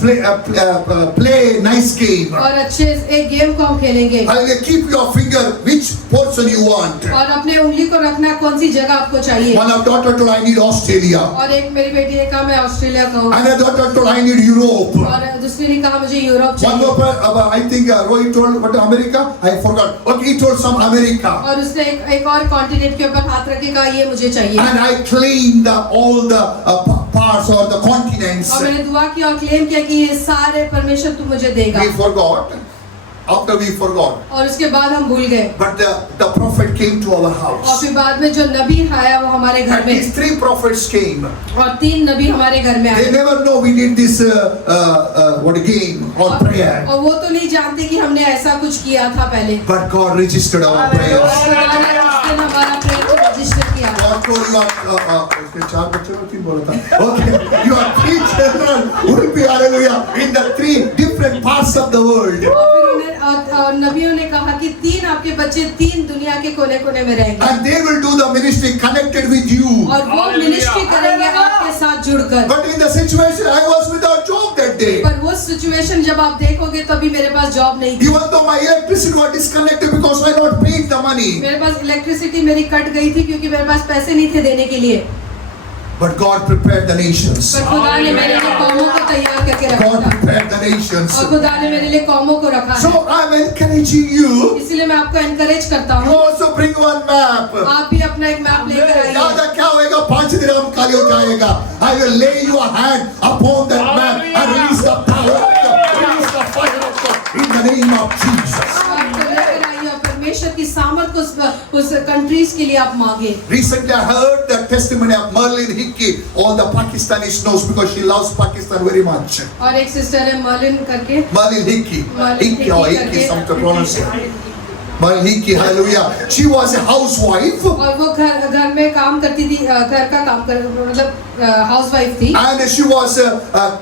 play nice game. और अच्छे एक गेम को हम खेलेंगे I will keep your finger which portion you want. और अपने उंगली को रखना कौन सी जगह आपको चाहिए One of daughter told, I need Australia. और एक मेरी बेटी ने कहा मैं ऑस्ट्रेलिया का हूँ Another daughter told, I need Europe. और दूसरी ने कहा मुझे यूरोप One चाहिए more, I think Rohit told, what America? I forgot. Okay, he told some America. और उसने एक और कॉन्टिनेंट के ऊपर हाथ रख के कहा ये मुझे चाहिए And I claimed all the parts or the continents. और मैंने दुआ की और क्लेम किया कि ये सारे परमेश्वर तू मुझे देगा We forgot. After we forgot. और उसके बाद हम भूल गए But the prophet came to our और house. फिर बाद में जो नबी आया वो हमारे घर And में these 3 prophets came. और 3 नबी हमारे घर में They आए never know we did this what game or prayer. और वो तो नहीं जानते कि हमने ऐसा कुछ किया था पहले But God registered our prayers. खुदा ने उस दिन हमारा प्रेयर को रजिस्टर किया God told you उसके 4 बच्चे और 3 बोला था. Okay, you are 3 children will be hallelujah in the 3 different parts of the world. और फिर उन्हें और नबियों ने कहा कि 3 आपके बच्चे 3 दुनिया के कोने-कोने में रहेंगे And they will do the ministry connected with you. और वो मिनिस्ट्री करेंगे आपके साथ जुड़कर But in the situation I was without job that day. पर वो सिचुएशन जब आप देखोगे तभी मेरे पास जॉब नहीं थी Even though my electricity was disconnected because I not paid the money. मेरे पास इलेक्ट्रिसिटी मेरी कट गई थी क्योंकि मेरे पास पैसे नहीं थे देने के लिए But God prepared the nations. पर खुदा ने मेरे लिए कौमों को तैयार करके रखा God था prepared the nations. और खुदा ने मेरे लिए कौमों को रखा So है I'm encouraging you. इसलिए मैं आपको एनकरेज करता You हूँ also bring one map. आप भी अपना एक मैप लेकर आइए याद क्या होएगा 5 दिन हम खाली हो जाएगा. I will lay your hand upon that map and release the power of God, release the fire of God in the name of Jesus. आपको लेकर आइए और परमेश्वर की सामर्थ को उस कंट्रीज के लिए आप मांगे Recently I heard the testimony of Merlin Hickey. All the Pakistanis knows because she loves Pakistan very much. और एक सिस्टर है मर्लिन करके Merlin Hickey. Hickey or Hickey, some to pronounce it. Merlin Hickey, hallelujah. She was a housewife. और वो घर में काम करती थी घर का काम कर मतलब हाउसवाइफ थी And she was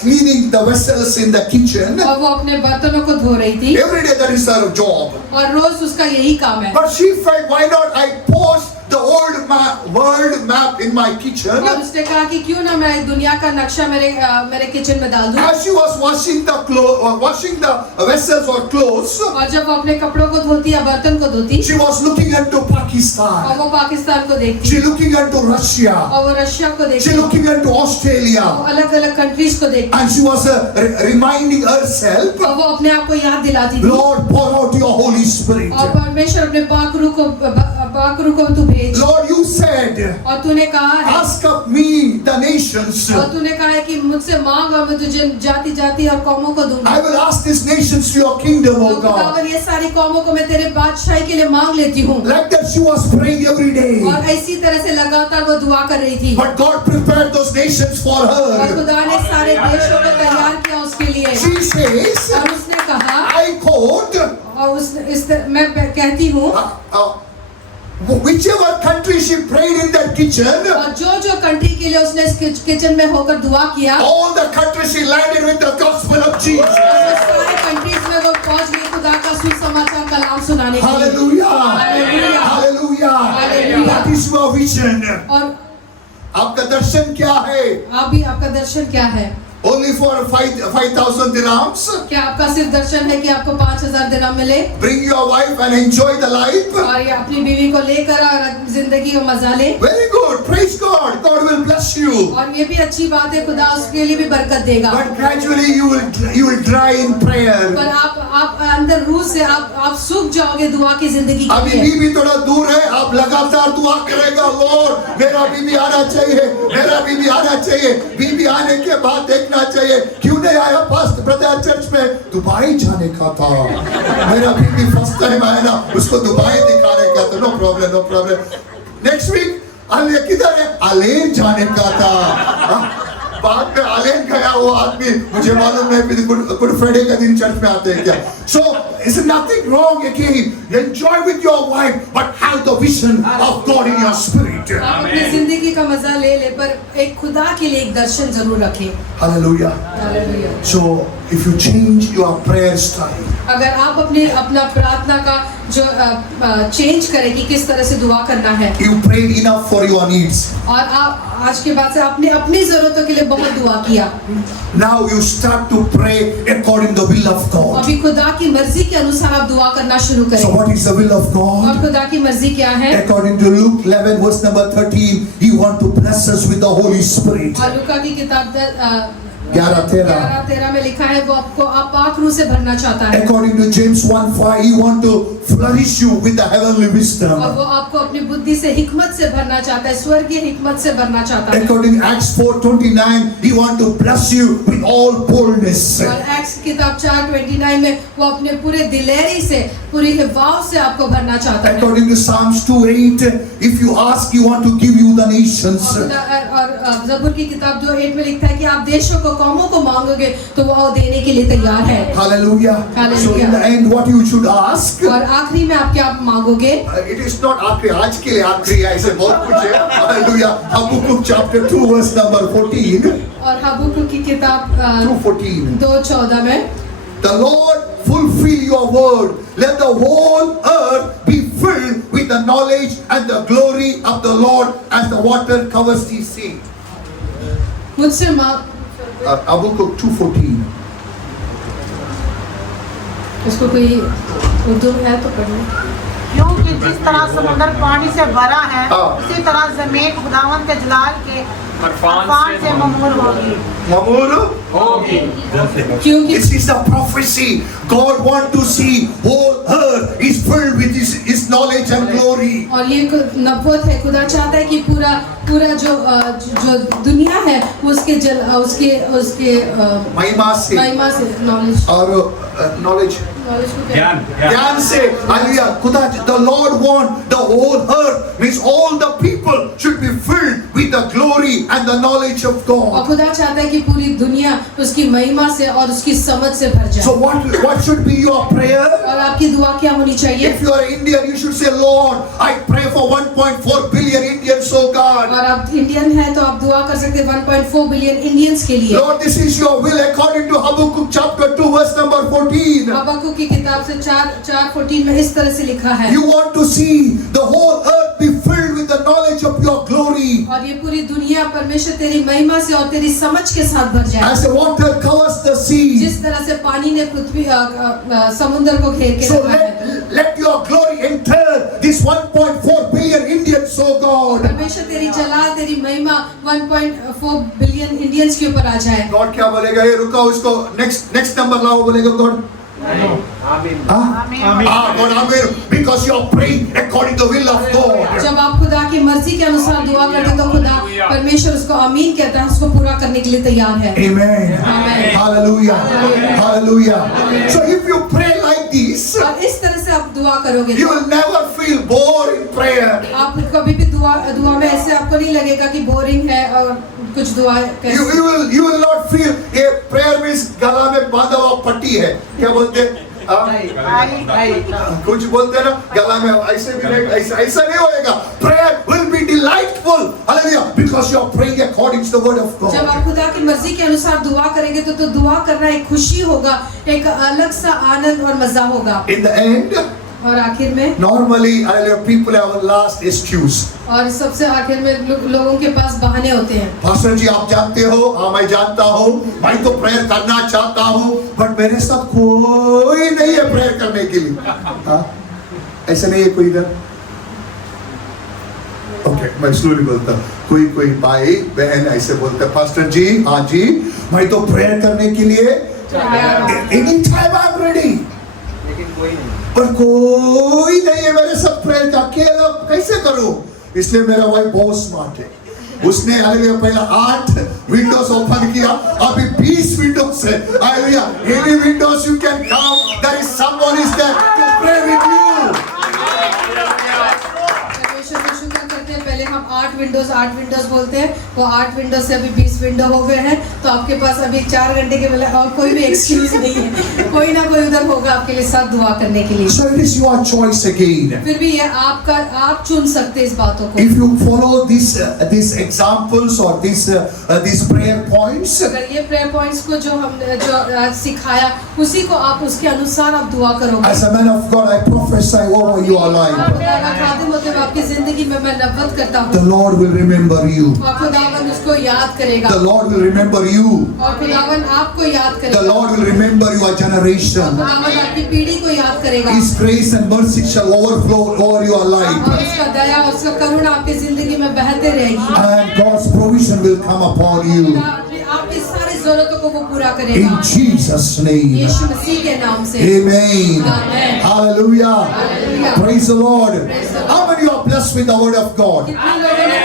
cleaning the vessels in the kitchen. और वो अपने बर्तनों को धो रही थी Every day that is her job. और रोज उसका यही काम है But she felt, why not I post the world map in my kitchen? और उसने कहा कि क्यों ना मैं दुनिया का नक्शा मेरे किचन में डाल दूं As she was washing the vessels or clothes, और जब वो अपने कपड़ों को धोती या बर्तन को धोती she was looking into और Pakistan. वो पाकिस्तान को देखती She looking into Russia. और वो रशिया को She देखती looking into वो Australia. अलग अलग कंट्रीज को देखती And she was reminding herself, और वो अपने आप को याद दिलाती थी Lord, pour out your Holy Spirit. और परमेश्वर अपने पाक रूह को तू भेज Lord, you said, और तूने कहा है ask of me the nations. और तूने कहा है कि मुझसे मांग और मैं तुझे जाति जाति और कौमों को दूंगा I will ask these nations to your kingdom, तो oh God. खुदावन ये सारी कौमों को मैं तेरे बादशाही के लिए मांग लेती हूँ Like that she was praying every day. और इसी तरह से लगातार वो दुआ कर रही थी But God prepared those nations for और her. खुदा ने सारे देशों को तैयार किया उसके लिए She says, और उसने कहा I quote, और मैं कहती हूँ whichever country she prayed in that kitchen, और जो कंट्री के लिए उसने इस किचन में होकर दुआ किया all the countries she landed with the gospel of Jesus. और सारे कंट्रीज में वो पहुंच गई खुदा का सुसमाचार कलाम सुनाने के लिए Hallelujah. Hallelujah. Hallelujah. Hallelujah. That is your vision. और आपका दर्शन क्या है? आपका दर्शन क्या है Only for 5,000 dirhams. क्या आपका सिर्फ दर्शन है कि आपको 5,000 दिरहम मिले Bring your wife and enjoy the life. और ये अपनी बीवी को लेकर और जिंदगी का मजा ले Very good. Praise God. God will bless you. और ये भी अच्छी बात है खुदा उसके लिए भी बरकत देगा But gradually you will dry in prayer. पर आप अंदर रूह से आप सूख जाओगे दुआ की जिंदगी के अभी लिए बीबी थोड़ा दूर है, आप लगातार दुआ करेगा, लॉर्ड मेरा बीबी आना चाहिए, मेरा बीबी आना चाहिए. बीबी आने के बाद देखना करना चाहिए। क्यों नहीं आया पास्ट ब्रदर चर्च में? दुबई जाने का था। मेरा बीबी फर्स्ट टाइम आया ना, उसको दुबई दिखाने का था। No problem, no problem. Next week अले किधर है? अलेन जाने का था। बाद में अलेन गया वो आदमी, मुझे मालूम नहीं गुड फ्राइडे का दिन चर्च में आते हैं क्या। So is nothing wrong again. Enjoy with your wife, but have the vision of God in your spirit. आप अपनी जिंदगी का मजा ले ले, पर एक खुदा के लिए एक दर्शन जरूर रखें। Hallelujah. Hallelujah. So if you change your prayer style, अगर आप अपना प्रार्थना का जो चेंज करें कि किस तरह से दुआ करना है, you prayed enough for your needs. और आप आज के बाद से आपने अपनी जरूरतों के लिए बहुत दुआ किया, Now you start to pray according to the will of God. अभी खुदा की मर्जी के अनुसार आप दुआ करना शुरू So करें। what is the will of और God? खुदा की मर्जी क्या है? According to Luke 11 verse number 13, He want to bless us with the Holy Spirit. और लूका की किताब 11:13 में लिखा है वो आपको अपाक रूह से भरना चाहता है, According to James 1:5, He want to flourish you with the heavenly और wisdom. वो आपको अपनी बुद्धि से हिकमत से भरना चाहता है, स्वर्गीय हिकमत से भरना चाहता है। According to Acts 4:29, He want to bless you with all boldness. और एक्स किताब 4:29 में वो अपने पूरे दिलेरी से, पूरी हिवाव से आपको भरना चाहता है। According to Psalms 2:8, if you ask, He want to give you the nations. और जबूर की किताब 2:8 में लिखता है कि आप देशों को, कौमों को मांगोगे तो वो देने के लिए तैयार है। Hallelujah. Hallelujah. So in the end, what you should ask? और आखिरी में आप क्या मांगोगे? It is not आखिरी, आज के लिए आखिरी है, ऐसे बहुत कुछ है। Hallelujah. Habakkuk chapter 2 verse number 14 और हबक्कुक की किताब 2:14. 2:14 में, The Lord fulfill your word. Let the whole earth be filled with the knowledge and the glory of the Lord as the water covers the sea. मुझसे मांग, Habakkuk 2:14. इसको कोई उर्दू में है तो पढ़ो। क्योंकि जिस तरह समुद्र पानी से भरा है, हाँ। उसी तरह जमीन खुदावन के जलाल के अरफान से ममूर होगी। Mamur? होगी। क्योंकि This is the prophecy. God want to see whole earth is filled with His knowledge and glory. और ये नबूवत है, खुदा चाहता है कि पूरा जो दुनिया है वो उसके महिमा से महिमा से, नॉलेज और knowledge को ज्ञान से। हालेलुया। खुदा, the Lord want the whole earth, means all the people should be filled with the glory and the knowledge of और God. खुदा चाहता है कि पूरी दुनिया उसकी महिमा से और उसकी समझ से भर जाए। So what should be your prayer? और आपकी दुआ क्या होनी चाहिए? If you are Indian, you should say, Lord, I pray for 1.4 billion Indians, oh God. और आप इंडियन हैं तो आप दुआ कर सकते हैं 1.4 बिलियन इंडियंस के लिए। Lord, this is your will according to Habakkuk chapter 2 verse number 14. हबक्कुक की किताब से 4:14 में इस तरह से लिखा है, You want to see the whole earth be filled with the knowledge of your glory. और ये पूरी दुनिया परमेश्वर तेरी महिमा से और तेरी समझ के साथ भर जाए, As the water covers the sea. जिस तरह से पानी ने पृथ्वी समुद्र को घेर के So रखा है। let your glory enter this 1.4 billion Indians, oh God. परमेश्वर तेरी जलाल, तेरी महिमा 1.4 बिलियन इंडियंस के ऊपर आ जाए। God क्या बोलेगा? ये रुका, उसको next number लाओ, बोलेगा God. आमीन। आमीन। God, amen. Because you are praying according to the will of God. जब आप खुदा की मर्जी के अनुसार दुआ करते हैं तो खुदा परमेश्वर उसको आमीन कहता है, उसको पूरा करने के लिए तैयार है। Amen. Amen. Hallelujah. Hallelujah. So if you pray like this, और इस तरह से आप दुआ करोगे you will never feel bored in prayer. आप कभी भी दुआ में ऐसे आपको नहीं लगेगा कि बोरिंग है और कुछ दुआ You will not feel ये prayer means गला में बांधा हुआ पट्टी है, क्या बोलते हैं? कुछ बोलते हैं ना, गला में ऐसे भी नहीं, ऐसा नहीं होएगा। Prayer will be delightful. Hallelujah. Because you are praying according to the word of जब God. आप खुदा की मर्जी के अनुसार दुआ करेंगे तो दुआ करना एक खुशी होगा, एक अलग सा आनंद और मजा होगा। In the end, और आखिर में, normally people have a last excuse. और सबसे आखिर में लोगों के पास बहाने होते हैं। पास्टर जी, आप जानते हो, हाँ मैं जानता हूँ, मैं तो प्रेयर करना चाहता हूँ, बट मेरे साथ कोई नहीं है प्रेयर करने के लिए। हाँ, ऐसा नहीं है कोई इधर? ओके, मैं स्लोली बोलता हूँ। कोई भाई बहन ऐसे बोलते हैं, पास्टर जी, हाँ जी, मैं तो प्रेयर करने के लिए any time I am ready, पर कोई नहीं है मेरे साथ प्रेयर का, अकेला कैसे करूं? इसलिए मेरा वाइफ बहुत स्मार्ट है, उसने हालेलुया पहला 8 विंडोज ओपन किया, अभी 20 विंडोज है। Hallelujah, any windows you can come, there is someone is there to pray with you. परमेश्वर को शुक्र करते हैं, पहले हम 8 विंडोज बोलते हैं, वो 8 विंडोज से अभी 20 विंडो हो गए हैं, तो आपके पास अभी 4 घंटे के पहले और कोई भी एक्सक्यूज नहीं है, कोई ना कोई उधर होगा आपके लिए साथ दुआ करने के लिए। So it is your choice again. फिर भी ये आपका, आप चुन सकते हैं इस बातों को। If you follow these examples or these prayer points, अगर ये प्रेयर पॉइंट्स को जो हमने आज सिखाया, उसी को आप उसके अनुसार आप दुआ करोगे। as a man of God, I prophesy over your life. खुदावंद खादिम होते हुए आपकी जिंदगी में मैं नबूवत करता The हूँ, Lord will remember you. और खुदावंद उसको याद करेगा, The Lord will remember you. और खुदावंद आपको याद The करेगा, Lord will remember your generation. खुदावंद आपकी पीढ़ी को याद करेगा, His grace and mercy shall overflow over your life, और उसका दया और उसका करुणा आपकी जिंदगी में बहते रहेगी, and God's provision will come upon you. आपकी सारी जरूरतों को वो पूरा करेगा, In Jesus' name. यीशु मसीह के नाम से। Amen. Amen. Hallelujah. Hallelujah. Praise the Lord. Praise the Lord. How many are blessed with the word of God? कितने लोगों ने